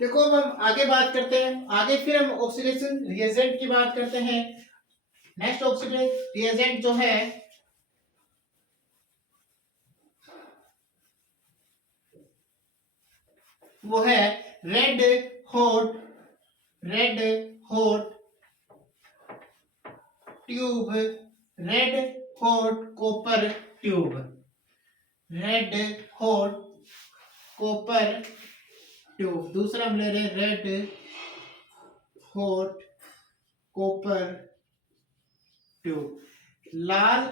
देखो अब हम आगे बात करते हैं, आगे फिर हम ऑक्सीडेशन रिएजेंट की बात करते हैं। नेक्स्ट ऑक्सीडेशन रिएजेंट जो है वो है red hot red hot tube, red hot copper tube, red hot copper tube. दूसरा हम ले रहे हैं रेड हॉट कॉपर ट्यूब। लाल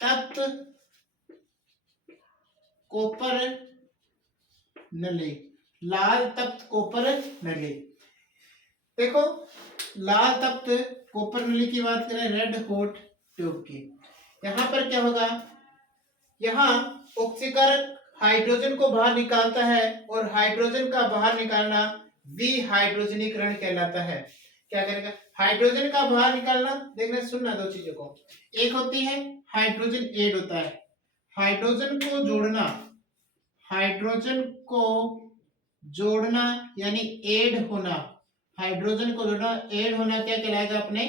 तप्त कॉपर नली, लाल तप्त कॉपर नली। देखो लाल तप्त कॉपर नली की बात करें रेड हॉट ट्यूब की, यहां पर क्या होगा, यहाँ ऑक्सीकरण हाइड्रोजन को बाहर निकालता है और हाइड्रोजन का बाहर निकालना विहाइड्रोजनीकरण कहलाता है। क्या करेगा, हाइड्रोजन का बाहर निकालना, देखना सुनना दो चीजों को, एक होती है हाइड्रोजन एड होता है, हाइड्रोजन को जोड़ना, हाइड्रोजन को जोड़ना यानी एड होना, हाइड्रोजन को जोड़ना एड होना क्या कहलाएगा अपने,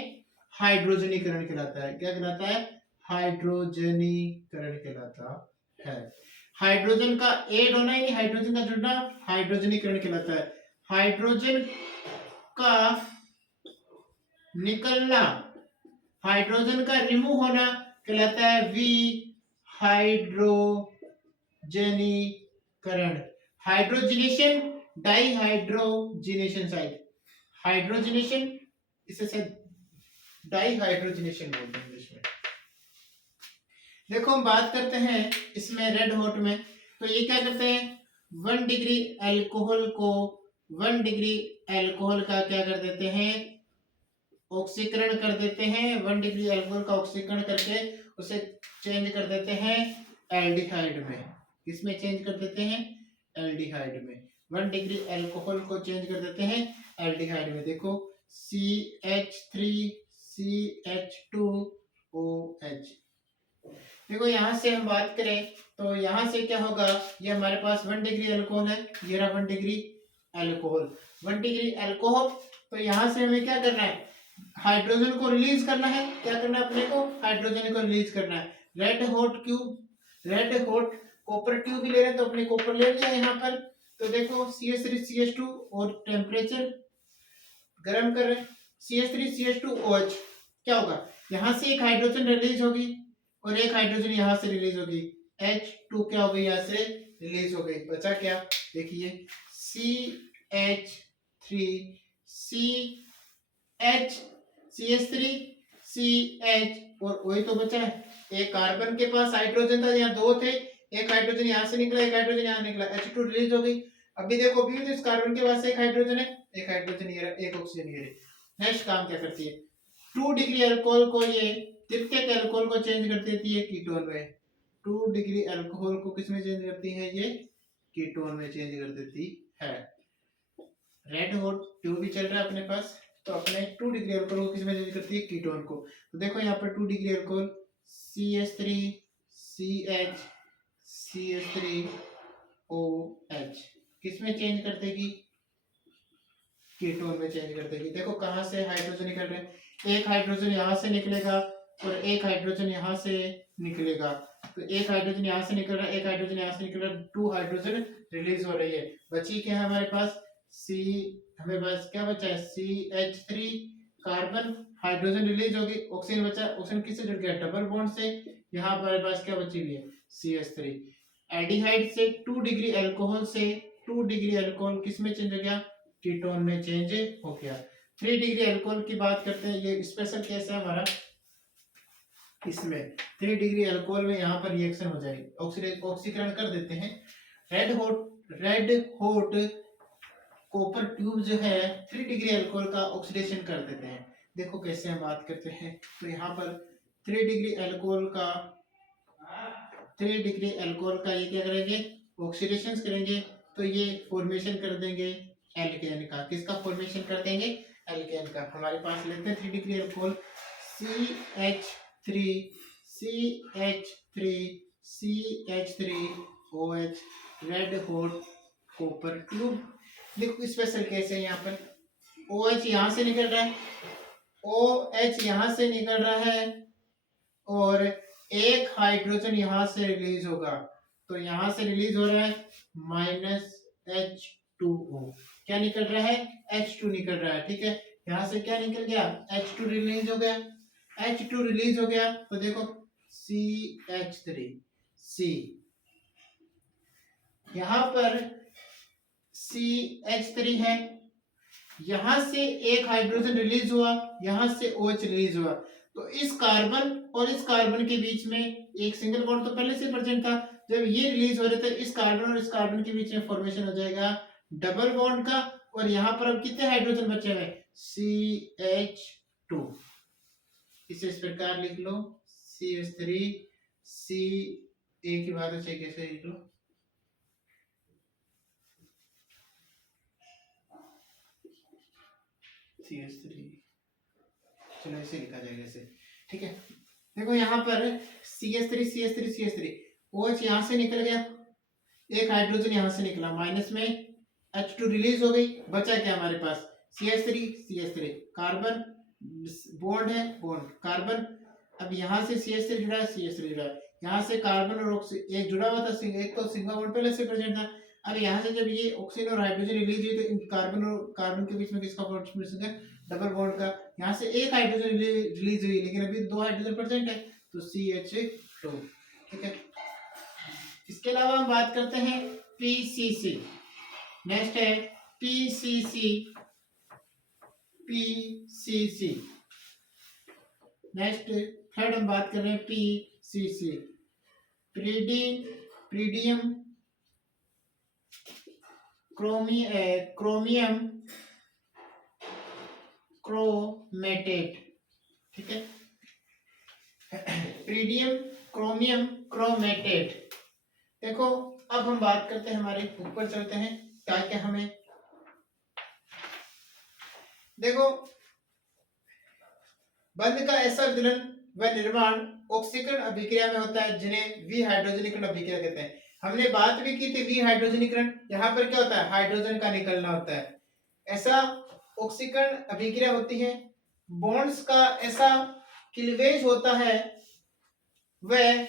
हाइड्रोजनीकरण कहलाता है। क्या कहलाता है, हाइड्रोजनीकरण कहलाता है। हाइड्रोजन का एड होना यानी हाइड्रोजन का जुड़ना हाइड्रोजनीकरण कहलाता है। हाइड्रोजन का निकलना, हाइड्रोजन का रिमूव होना कहलाता है विहाइड्रोजनीकरण। हाइड्रोजनेशन डाईहाइड्रोजनेशन साइड, हाइड्रोजनेशन इसे डाईहाइड्रोजनेशन बोलते हैं इंग्लिश में। देखो हम बात करते हैं इसमें रेड हॉट में, तो ये क्या करते हैं 1 डिग्री अल्कोहल को 1 डिग्री अल्कोहल का क्या कर देते हैं, ऑक्सीकरण कर देते हैं। 1 डिग्री अल्कोहल का ऑक्सीकरण करके उसे चेंज कर देते हैं एल्डिहाइड में। किसमें चेंज कर देते हैं, एल्डिहाइड में। 1 डिग्री अल्कोहल को चेंज कर देते हैं एल्डिहाइड में। देखो CH3CH2OH। देखो यहाँ से हम बात करें तो यहाँ से क्या होगा, ये हमारे पास 1 डिग्री अल्कोहल है, ये रहा 1 डिग्री अल्कोहल, 1 डिग्री अल्कोहल। तो यहाँ से हमें क्या करना है, हाइड्रोजन को रिलीज करना है। क्या करना है अपने को, हाइड्रोजन को रिलीज करना है। Red hot tube, red hot copper tube भी ले रहे हैं तो अपने कॉपर ले लिया यहाँ पर। तो देखो CH3CH2 और टेम्परेचर गर्म कर रहे हैं, CH3CH2OH। क्या होगा, यहाँ से एक हाइड्रोजन रिलीज होगी और एक हाइड्रोजन यहाँ से रिलीज होगी, H2 क्या हो गई, यहाँ से रिलीज हो गई। बचा क्या, देखिए CH3 और वही तो बचा है। एक कार्बन के पास हाइड्रोजन था, यहाँ 2 थे, एक हाइड्रोजन यहाँ से निकला, एक हाइड्रोजन यहाँ निकला, H2 रिलीज हो गई। अभी देखो अभी तो इस कार्बन के पास एक हाइड्रोजन है, एक हाइड्रोजन ये रहा, एक ऑक्सीजन ये रही। नेक्स्ट काम क्या करती है, 2 डिग्री अल्कोहल को ये तृतीयक अल्कोहल को चेंज कर देती है कीटोन में। 2 डिग्री अल्कोहल को किसमें चेंज करती है, ये कीटोन में चेंज कर देती है। रेड हॉट ट्यूब भी चल रहा है अपने पास, तो अपने 2 डिग्री अल्कोहल को किसमें चेंज करती है, कीटोन को। तो देखो यहाँ पर 2 डिग्री अल्कोहल CH3CH3OH किसमें चेंज कर देगी, कीटोन में चेंज कर देगी। देखो कहाँ से हाइड्रोजन निकल रहे हैं, एक हाइड्रोजन यहाँ से निकलेगा और एक हाइड्रोजन यहाँ से निकलेगा। तो एक हाइड्रोजन यहाँ से निकल रहा है, एक हाइड्रोजन यहाँ से निकल रहा है, 2 हाइड्रोजन रिलीज हो रही है। बची क्या है हमारे पास, हमें पास क्या बचा है, CH3 कार्बन, हाइड्रोजन रिलीज होगी, ऑक्सीजन बचा, ऑक्सीजन किससे जुड़ गया, डबल बॉन्ड से। यहाँ हमारे पास क्या बची हुई है, CH3। एल्डिहाइड से 2 डिग्री अल्कोहल से 2 डिग्री अल्कोहल किसमें चेंज हो गया, कीटोन में चेंज हो गया। 3 डिग्री अल्कोहल की बात करते हैं, ये स्पेशल केस है हमारा। इसमें 3 डिग्री अल्कोहल में यहाँ पर रिएक्शन हो जाएगी, ऑक्सीकरण कर देते हैं। रेड हॉट कॉपर ट्यूब जो है 3 डिग्री अल्कोहल का ऑक्सीडेशन कर देते हैं। देखो कैसे हम बात करते हैं, तो यहाँ पर 3 डिग्री अल्कोहल का 3 डिग्री अल्कोहल का ये क्या करेंगे, ऑक्सीडेशन करेंगे, तो ये फॉर्मेशन कर देंगे एल्केन का। किसका फॉर्मेशन कर देंगे, एल्केन का। हमारे पास लेते हैं 3 degree alcohol CH3CH3CH3OH red hot copper tube. देखो स्पेशल केस है, यहाँ पर OH यहाँ से निकल रहा है, OH यहाँ से निकल रहा है और एक हाइड्रोजन यहाँ से रिलीज होगा, तो यहाँ से रिलीज हो रहा है -H2O। क्या निकल रहा है? H2 निकल रहा है। ठीक है, यहाँ से क्या निकल गया? H2 रिलीज हो गया। H2 रिलीज हो गया तो देखो CH3 C, यहाँ पर CH3 है, यहां से एक हाइड्रोजन रिलीज हुआ, यहां से OH रिलीज हुआ, तो इस कार्बन और इस कार्बन के बीच में एक सिंगल बॉन्ड तो पहले से प्रेजेंट था। जब ये रिलीज हो रहे थे, इस कार्बन और इस कार्बन के बीच में फॉर्मेशन हो जाएगा डबल बॉन्ड का, और यहाँ पर अब कितने हाइड्रोजन बचे हुए? CH2। इसे इस प्रकार लिख लो CH3 C, एक ही बात है, कैसे लिख लो CH3, चलो ऐसे लिखा जाएगा ऐसे। ठीक है, देखो यहाँ पर CH3 CH3 CH3, OH यहाँ से निकल गया, एक हाइड्रोजन यहाँ से निकला, माइनस में H2 रिलीज हो गई, बचा क्या हमारे पास? CH3 CH3, कार्बन बॉन्ड है, बॉन्ड कार्बन, अब यहाँ से CH3 जुड़ा है, CH3 जुड़ा है, यहाँ से कार्बन और ऑक्सीजन एक जुड़ा हुआ था, एक तो सिग्मा बॉन्ड पहले से प्रेजेंट था। अब यहाँ से जब ये ऑक्सीजन और हाइड्रोजन रिलीज हुई तो इन कार्बन और कार्बन के बीच में किसका फॉर्मेशन है? डबल बॉन्ड का। यहाँ से एक हाइड्रोजन रिलीज हुई, लेकिन अभी दो हाइड्रोजन प्रेजेंट है, तो CH2। ठीक है, इसके अलावा हम बात करते हैं PCC। नेक्स्ट है PCC, PCC। नेक्स्ट थर्ड हम बात कर रहे हैं PCC, प्रीडियम क्रोमियम क्रोमेटेट। ठीक है, प्रीडियम क्रोमियम क्रोमेटेट। देखो अब हम बात करते हैं, हमारे ऊपर चलते हैं क्या क्या हमें। देखो बंध का ऐसा विदलन व निर्माण ऑक्सीकरण अभिक्रिया में होता है, जिन्हें विहाइड्रोजनीकरण अभिक्रिया कहते हैं। हमने बात भी की थी विहाइड्रोजनीकरण, यहाँ पर क्या होता है? हाइड्रोजन का निकलना होता है। ऐसा ऑक्सीकरण अभिक्रिया होती है, बॉन्ड्स का ऐसा क्लीवेज होता है, वह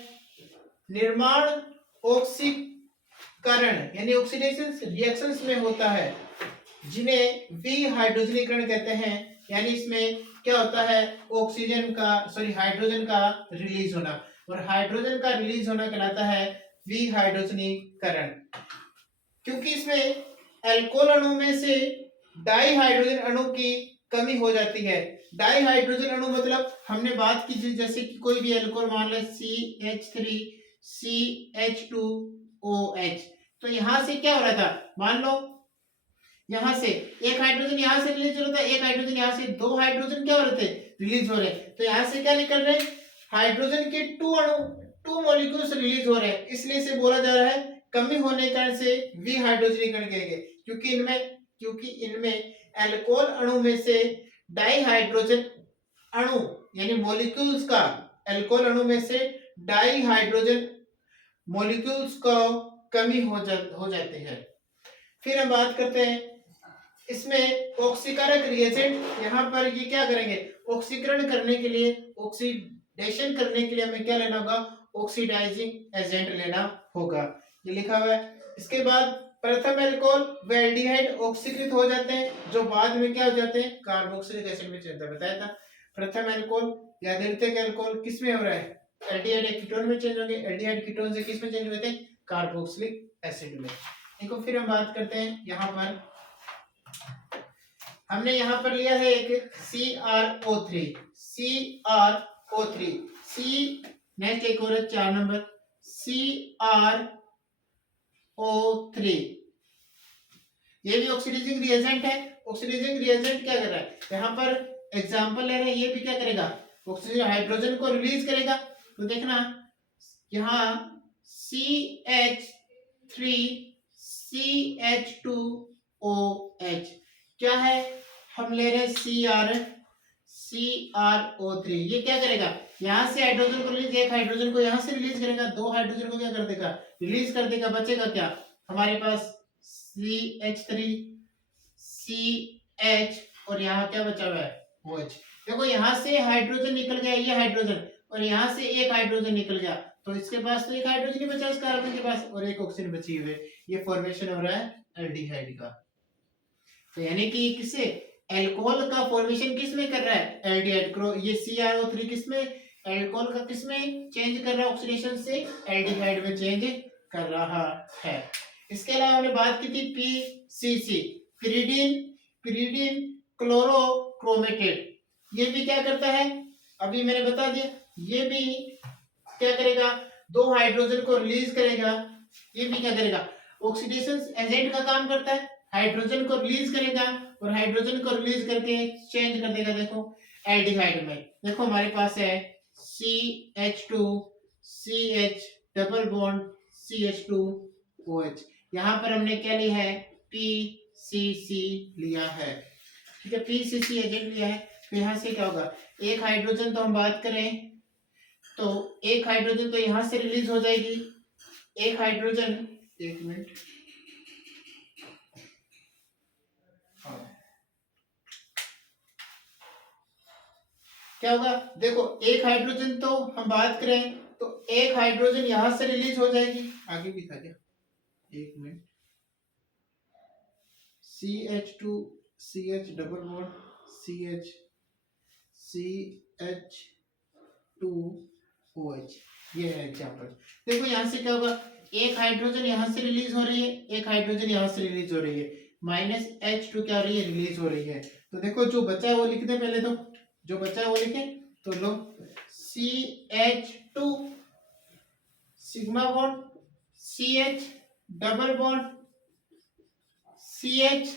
निर्माण ऑक्सीकरण यानी ऑक्सीडेशन रिएक्शंस में होता है, जिन्हें विहाइड्रोजनीकरण कहते हैं। यानी इसमें क्या होता है? ऑक्सीजन का हाइड्रोजन का रिलीज होना, और हाइड्रोजन का रिलीज होना कहलाता है विहाइड्रोजनीकरण। क्योंकि इसमें अल्कोहल अणु में से डाई हाइड्रोजन अणु की कमी हो जाती है। डाई हाइड्रोजन अणु मतलब हमने बात की जैसे कि कोई भी अल्कोहल मान ले CH3 CH2OH, तो यहां से क्या हो रहा था? मान लो यहां से एक हाइड्रोजन यहां से रिलीज हो रहा था, एक हाइड्रोजन यहां से, दो हाइड्रोजन क्या हो रहे थे? रिलीज हो रहे। तो यहां से क्या निकल रहे? हाइड्रोजन के 2 अणु, 2 मॉलिक्यूल्स रिलीज हो रहे हैं, इसलिए इसे बोला जा रहा है कमी होने के कारण से विहाइड्रोजनीकरण कहेंगे। क्योंकि इनमें अल्कोहल अणु में से डाई हाइड्रोजन अणु यानी मॉलिक्यूल्स का, अल्कोहल अणु में से डाई हाइड्रोजन मॉलिक्यूल्स का कमी हो जाती है। फिर हम बात करते हैं इसमें ऑक्सीकारक रिएजेंट। यहाँ पर ये क्या करेंगे? ऑक्सीकरण करने के लिए, ऑक्सीडेशन करने के लिए हमें क्या लेना होगा? ऑक्सीडाइजिंग एजेंट लेना होगा, ये लिखा हुआ है। इसके बाद प्रथम अल्कोहल व एल्डिहाइड ऑक्सीकृत हो जाते हैं, जो बाद में क्या हो जाते हैं? कार्बोक्सिलिक एसिड में चेंज बताया था। प्रथम अल्कोहल या द्वितीयक अल्कोहल किस में हो रहा है? एल्डिहाइड कीटोन में चेंज होंगे, एल्डिहाइड कीटोन से किस में चेंज होते हैं? कार्बोक्सिलिक एसिड में। देखो फिर हम बात करते हैं, यहाँ पर हमने यहाँ पर लिया है एक CrO3, नेक्स्ट एक और है 4 नंबर CrO3। ये भी ऑक्सीडाइजिंग रिएजेंट है। ऑक्सीडाइजिंग रिएजेंट क्या कर रहा है? यहाँ पर एग्जांपल ले रहे हैं, ये भी क्या करेगा? ऑक्सीजन हाइड्रोजन को रिलीज करेगा। तो देखना यहाँ CH3CH2OH क्या है? हम ले रहे हैं CrO3। ये क्या करेगा? यहाँ से हाइड्रोजन को रिलीज, एक हाइड्रोजन को यहाँ से रिलीज करेगा, दो हाइड्रोजन को क्या कर देगा? रिलीज कर देगा, बचेगा क्या? हमारे पास CH3 CH और यहाँ क्या बचा हुआ है OH। देखो यहाँ से हाइड्रोजन निकल गया, ये हाइड्रोजन, और यहाँ से एक हाइड्रोजन निकल गया, तो इसके पास तो एक हाइड्रोजन ही बचा इस कार्बन के पास, और एक ऑक्सीजन बची हुई है। ये फॉर्मेशन हो रहा है एल्डिहाइड का। तो यानी कि किससे एल्कोहल का फॉर्मेशन किस में कर रहा है, एल्डिहाइड। ये CrO3 किस में, एल्कोहल का किस में चेंज कर रहा है, ऑक्सीडेशन से एल्डिहाइड में चेंज कर रहा है। इसके अलावा हमने बात की थी PCC, पिरिडीन पिरिडीन क्लोरोक्रोमेटेड। ये भी क्या करता है, अभी मैंने बता दिया, ये भी क्या करेगा, दो हाइड्रोजन को रिलीज करेगा। ये भी क्या करेगा, ऑक्सीडेशन एजेंट का काम करता है, हाइड्रोजन को रिलीज करेगा और हाइड्रोजन को रिलीज करके चेंज कर देगा। देखो एल्डिहाइड में देखो हमारे पास है CH2 CH double bond CH2OH। यहाँ पर हमने क्या लिया है, PCC लिया है, ठीक है, PCC एजेंट लिया है। तो यहाँ से क्या होगा, एक हाइड्रोजन तो हम बात करें तो एक हाइड्रोजन तो यहाँ से रिलीज हो जाएगी, एक हाइड्रोजन, एक मिनट, क्या होगा, देखो एक हाइड्रोजन तो हम बात करें तो एक हाइड्रोजन यहां से रिलीज हो जाएगी, आगे भी था क्या, एक minute, CH2 CH double bond CH CH2OH। ये है एग्जांपल। देखो यहां से क्या होगा, एक हाइड्रोजन यहां से रिलीज हो रही है, एक हाइड्रोजन यहां से रिलीज हो रही है, -H2 क्या हो रही है, रिलीज हो रही है। तो देखो जो बचा है वो लिख दे, पहले तो जो बचा है वो लिखे, तो लो CH2 sigma bond CH double bond CH,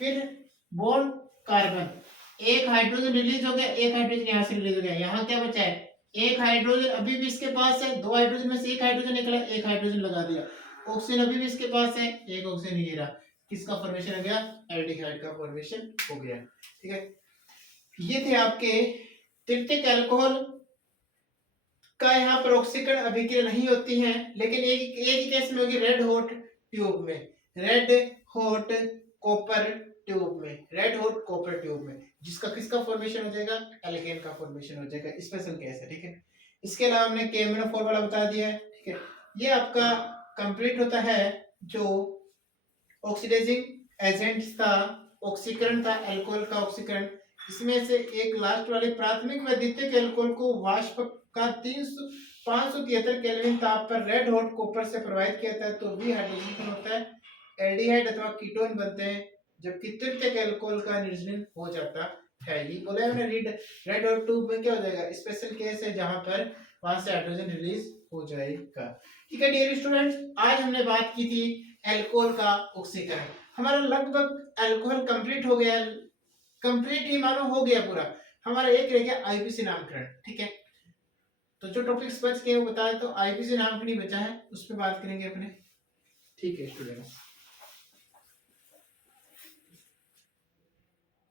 फिर बॉन्ड कार्बन, एक हाइड्रोजन रिलीज हो गया, एक हाइड्रोजन यहाँ से रिलीज हो गया, यहाँ क्या बचा है, एक हाइड्रोजन अभी भी इसके पास है, दो हाइड्रोजन में से एक हाइड्रोजन निकला, एक हाइड्रोजन लगा दिया, ऑक्सीजन अभी भी इसके पास है, एक ऑक्सीजन ये रहा, किसका फॉर्मेशन हो गया, एल्डिहाइड का फॉर्मेशन हो गया। ठीक है, ये थे आपके तृतीयक अल्कोहल का यहाँ पर ऑक्सीकरण अभिक्रिया नहीं होती है, लेकिन एक एक केस में होगी, रेड हॉट ट्यूब में, रेड हॉट कॉपर ट्यूब में, रेड हॉट कॉपर ट्यूब में, जिसका किसका फॉर्मेशन हो जाएगा, एल्केन का फॉर्मेशन हो जाएगा, स्पेशल केस है। ठीक है, इसके अलावा हमने KMnO4 वाला बता दिया है। ठीक है, ये आपका कंप्लीट होता है जो ऑक्सीडाइजिंग एजेंट्स था, ऑक्सीकरण था, अल्कोहल का ऑक्सीकरण। इसमें से एक लास्ट वाले प्राथमिक व द्वितीयक अल्कोहल को वाष्प का 573 केल्विन ताप पर रेड हॉट कॉपर से प्रभावित किया जाता है तो भी हाइड्रोजन होता है, एल्डिहाइड अथवा कीटोन बनते हैं, जबकि तृतीयक अल्कोहल का निर्जलीकरण हो जाता है। ये बोला मैंने, रेड हॉट ट्यूब में क्या हो जाएगा, स्पेशल केस है जहां पर वहां से हाइड्रोजन रिलीज हो जाएगा। ठीक है डियर स्टूडेंट्स, आज हमने बात की थी अल्कोहल का ऑक्सीकरण। हमारा लगभग अल्कोहल कंप्लीट हो गया, कंप्लीट ही मानो हो गया पूरा। हमारा एक रह गया IUPAC नामकरण। ठीक है, तो जो टॉपिक्स बच गए वो बताया, तो IUPAC नामकरण ही बचा है, उस पर बात करेंगे अपने। ठीक है स्टूडेंट्स।